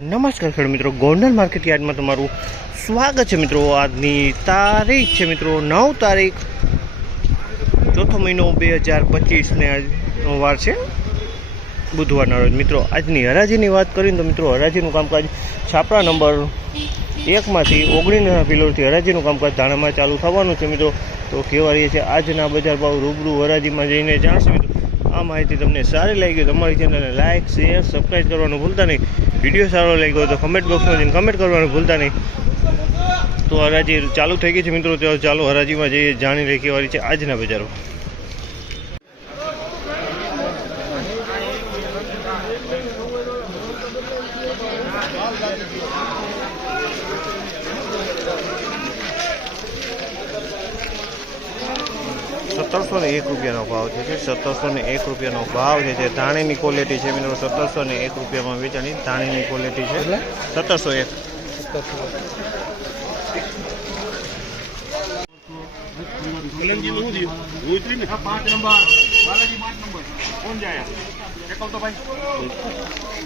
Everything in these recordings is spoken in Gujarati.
નમસ્કાર ખેડૂત મિત્રો, ગોંડલ માર્કેટ યાર્ડમાં તમારું સ્વાગત છે મિત્રો। આજની તારીખ છે મિત્રો 9 તારીખ ચોથો મહિનો 2025 ને આજનો વાર છે બુધવારના રોજ। મિત્રો આજની હરાજીની વાત કરીએ તો મિત્રો હરાજીનું કામકાજ છાપરા નંબર 1 માંથી 19 પિલોરથી હરાજીનું કામકાજ ધાણામાં ચાલુ થવાનું છે મિત્રો। તો કહેવા રહીએ છીએ આજના બજાર ભાવ રૂબરૂ હરાજીમાં જઈને જાણશું મિત્રો। આ માહિતી તમને સારી લાગી તો અમારી ચેનલને લાઇક શેર સબસ્ક્રાઈબ કરવાનું ભૂલતા નહીં। વિડીયો સારો લાગ્યો તો કમેન્ટ બોક્સમાં જઈને કમેન્ટ કરવાનું ભૂલતા નહીં। તો હરાજી ચાલુ થઈ ગઈ છે મિત્રો, તો ચાલો હરાજીમાં જઈએ, જાણી રહી કેવારી છે આજના બજારો। ₹1701 ભાવ છે, 1701 રૂપિયાનો ભાવ છે। જે ધાણીની ક્વોલિટી છે મિત્રો 1701 રૂપિયામાં વેચાણી ધાણીની ક્વોલિટી છે 1701।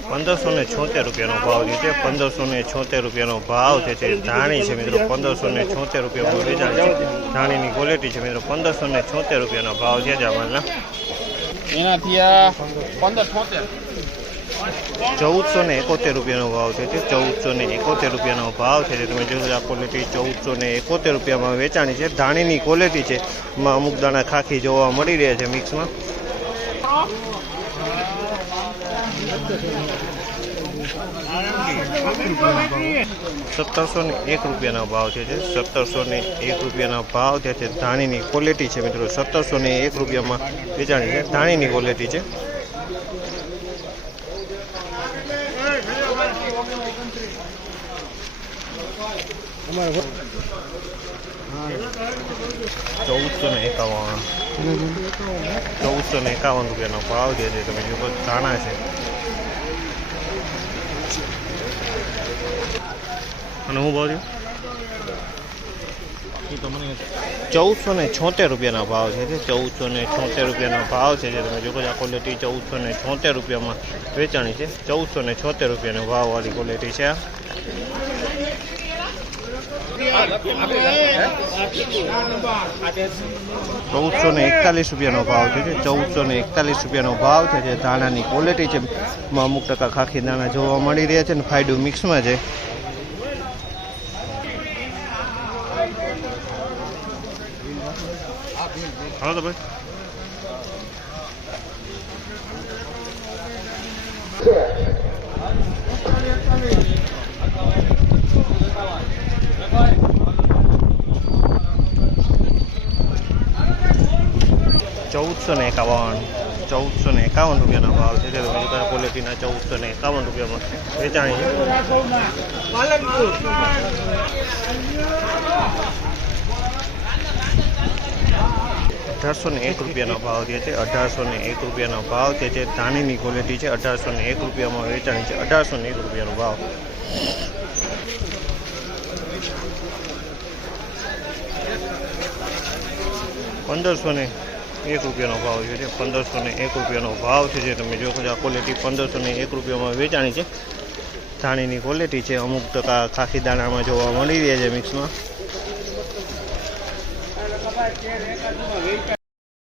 ₹1576 ભાવ છે, 1576 ભાવ છે। ધાણી છે મિત્રો 1576 રૂપિયામાં વેચાણ છે, ધાણીની ક્વોલિટી છે મિત્રો 1576 ભાવ છે। જામલના એનાથી 1471 ભાવ છે, 1471 ભાવ છે। તમે જોશો આ ક્વોલિટી 1471 વેચાણી છે, ધાણીની ક્વોલિટી છે। અમુક દાણા ખાખી જોવા મળી રહ્યા છે મિક્સમાં। ₹1701 ભાવ છે, 1701 ભાવ છે। ધાણીની ક્વોલિટી છે મિત્રો 1701 રૂપિયામાં વેચાણી છે, ધાણીની ક્વોલિટી છે। ₹1451 ભાવ છે। તમે જો ધાણા છે અને હું ભાવ ₹1476 ભાવ છે, 1476 ભાવ છે। તમે જો આ ક્વોલિટી 1476 રૂપિયામાં વેચાણી છે, 1476 ભાવ વાળી ક્વોલિટી છે। ₹1441 ભાવ છે, 1441 ભાવ છે। ધાણાની ક્વોલિટી છે, અમુક ટકા ખાખી દાણા જોવા મળી રહ્યા છે ને ફાયડું મિક્સમાં છે। હા તો ભાઈ ₹1451 ભાવ છે। ક્વોલિટીના 1451 રૂપિયામાં વેચાણી છે। ₹1801 ભાવ છે, 1801 ભાવ છે। ધાણીની ક્વોલિટી છે, 1801 રૂપિયામાં વેચાણી છે, 1801 ભાવ। ₹1501 ભાવ છે, 1501 ભાવ છે। તમે જો આ ક્વોલિટી 1501 રૂપિયામાં વેચાણી છે, ધાણીની ક્વોલિટી છે। અમુક ટકા ખાખી દાણામાં જોવા મળી રહ્યા છે મિક્સમાં।